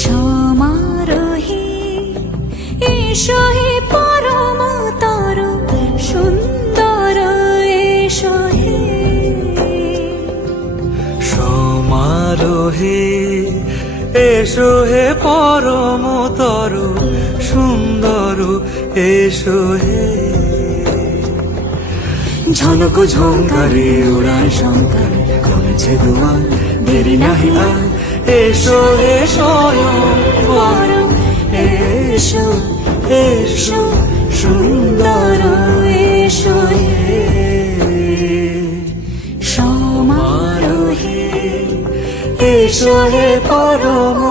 সমারোহে এসো হে পরমতর সুন্দর এসো হে। সমারোহে এসো হে পরমতর সুন্দর এসো হে। ঝনক ঝঙ্কারে উড়ায় শঙ্কর করেছে দুয়ার দেরি নাহি আর। এসো হে স্বয়ংবর এসো এসো সুন্দর এসো হে। সমারোহে এসো হে পরম